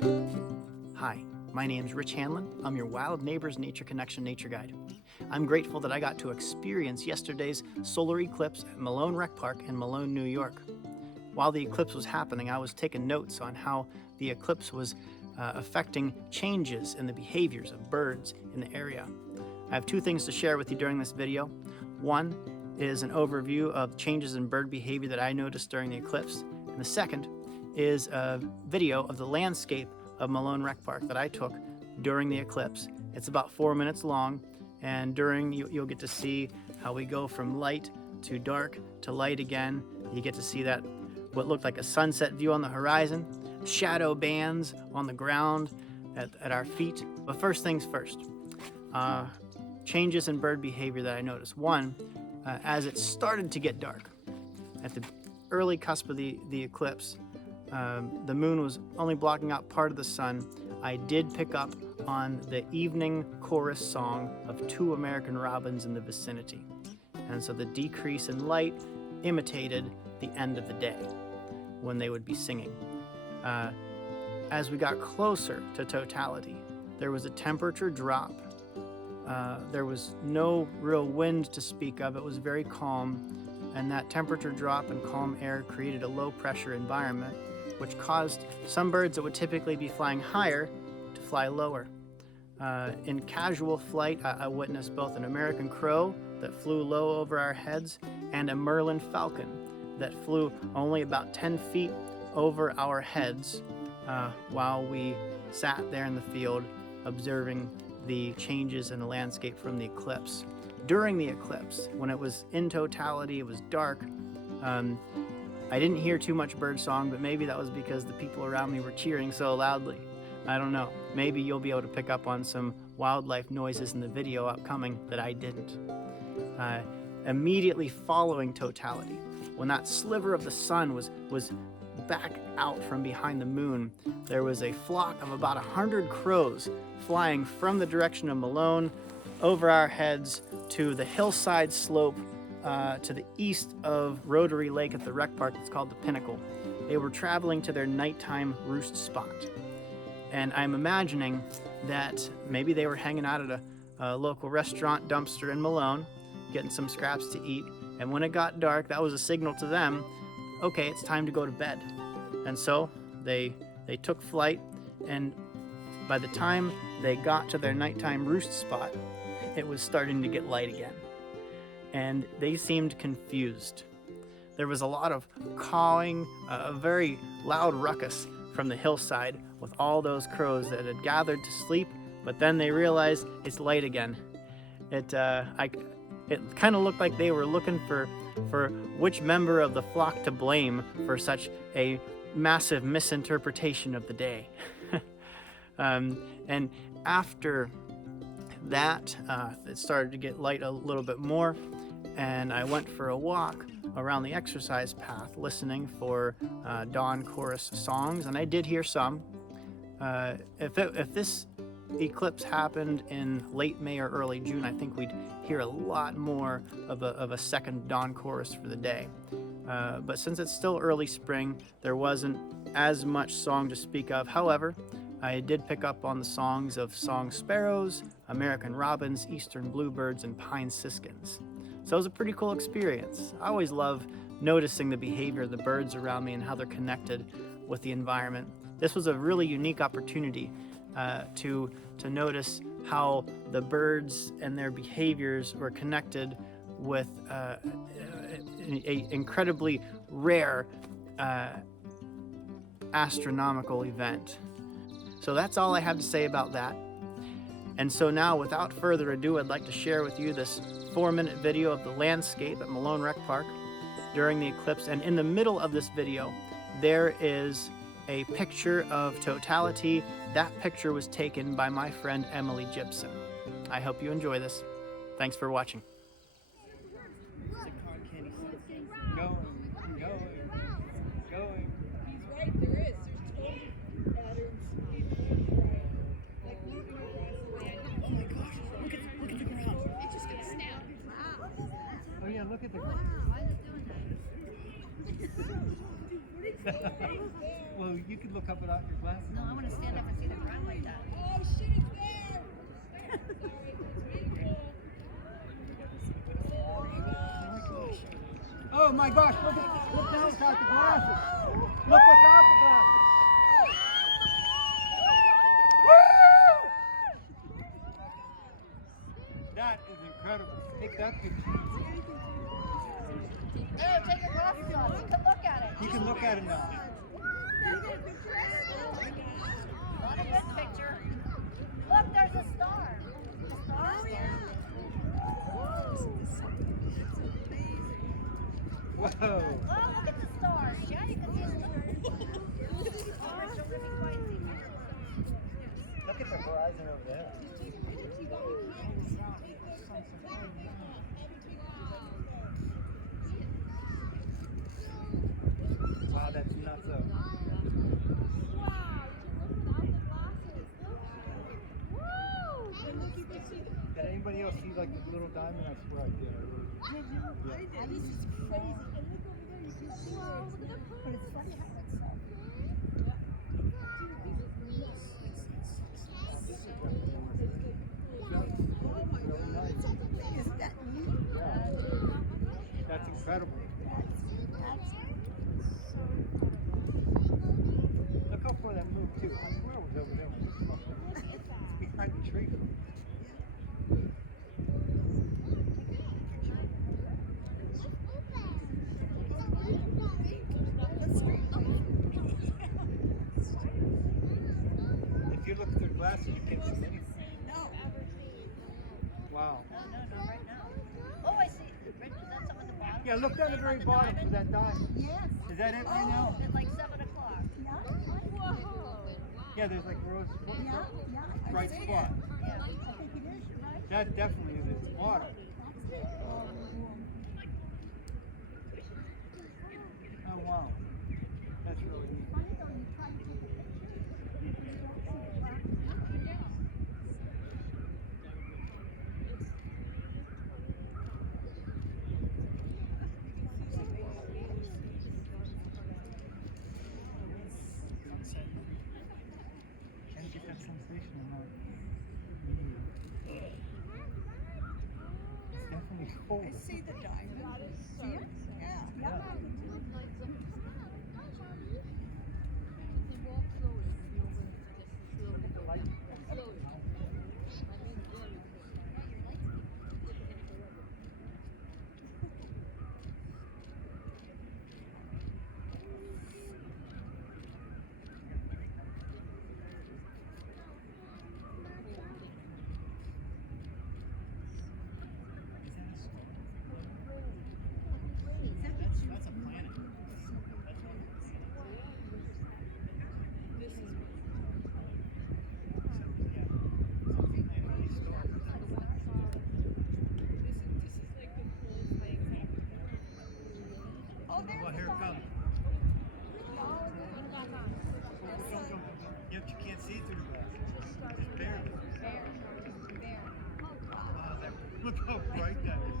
Hi, my name's Rich Hanlon. I'm your Wild Neighbors Nature Connection Nature Guide. I'm grateful that I got to experience yesterday's solar eclipse at Malone Rec Park in Malone, New York. While the eclipse was happening, I was taking notes on how the eclipse was affecting changes in the behaviors of birds in the area. I have two things to share with you during this video. One is an overview of changes in bird behavior that I noticed during the eclipse, and the second is a video of the landscape of Malone Rec Park that I took during the eclipse. It's about 4 minutes long, and you'll get to see how we go from light to dark to light again. You get to see that what looked like a sunset view on the horizon, shadow bands on the ground at our feet. But first things first, changes in bird behavior that I noticed. One, as it started to get dark, at the early cusp of the eclipse, the moon was only blocking out part of the sun. I did pick up on the evening chorus song of two American robins in the vicinity. And so the decrease in light imitated the end of the day when they would be singing. As we got closer to totality, there was a temperature drop. There was no real wind to speak of. It was very calm. And that temperature drop and calm air created a low pressure environment, which caused some birds that would typically be flying higher to fly lower. In casual flight, I witnessed both an American crow that flew low over our heads and a Merlin falcon that flew only about 10 feet over our heads while we sat there in the field observing the changes in the landscape from the eclipse. During the eclipse, when it was in totality, it was dark, I didn't hear too much bird song, but maybe that was because the people around me were cheering so loudly. I don't know. Maybe you'll be able to pick up on some wildlife noises in the video upcoming that I didn't. Immediately following totality, when that sliver of the sun was back out from behind the moon, there was a flock of about 100 crows flying from the direction of Malone over our heads to the hillside slope to the east of Rotary Lake at the rec park. It's called the Pinnacle. They were traveling to their nighttime roost spot. And I'm imagining that maybe they were hanging out at a local restaurant dumpster in Malone, getting some scraps to eat. And when it got dark, that was a signal to them, okay, it's time to go to bed. And so they took flight, and by the time they got to their nighttime roost spot, it was starting to get light again. And they seemed confused. There was a lot of cawing, a very loud ruckus from the hillside with all those crows that had gathered to sleep, but then they realized it's light again. It kind of looked like they were looking for which member of the flock to blame for such a massive misinterpretation of the day. And after that, it started to get light a little bit more, and I went for a walk around the exercise path listening for dawn chorus songs, and I did hear some. If this eclipse happened in late May or early June, I think we'd hear a lot more of a second dawn chorus for the day. But since it's still early spring, there wasn't as much song to speak of. However, I did pick up on the songs of song sparrows, American robins, eastern bluebirds, and pine siskins. So it was a pretty cool experience. I always love noticing the behavior of the birds around me and how they're connected with the environment. This was a really unique opportunity to notice how the birds and their behaviors were connected with an incredibly rare astronomical event. So that's all I have to say about that. And so now, without further ado, I'd like to share with you this 4-minute video of the landscape at Malone Rec Park during the eclipse. And in the middle of this video, there is a picture of totality. That picture was taken by my friend Emily Gibson. I hope you enjoy this. Thanks for watching. Look at the ground. Well, you could look up at without your glasses No, on. I want to stand up and see the ground like that. Oh shit, it's there! Oh my gosh, look now without the glasses. Look without the glasses. That is incredible. Take that picture. No, take your glasses off. You can look at it. You can look at it now. Not a good picture. Look, there's a star. The star's there. Whoa. Oh, look at the stars. Yeah, you can see the stars. Look at the horizon over there. Wow, that's nuts. Did anybody else see like the little diamond? I swear I did. Yeah. This is crazy. And look over there, you can see it. But it's funny how it's so. Really nice. Isn't that neat? Yeah. That's incredible. Look how far that moved too. I swear it was over there. It's behind the tree. If you look through glasses, you can't see anything. No. Wow. No, right now. Oh, I see. Rich, is that some at the bottom? Yeah, look down the very bottom for that diamond. Yes. Is that it right now? It's like 7 o'clock. Yeah. Whoa. Yeah, there's like rows of Yeah. Yeah. I bright see it. spot. I think it is. You're right. That definitely is its water. That's it. Oh wow. That's really neat. Funny though, you try to take a picture. You don't see it. Trying to get that sensation in my It's definitely cold. I see the diamond. See it? Yeah. Yeah. That's a planet. Oh, there's Well, the here it diamond. comes. Yep, you can't see through the glasses. It's bare. Wow, look how bright that is.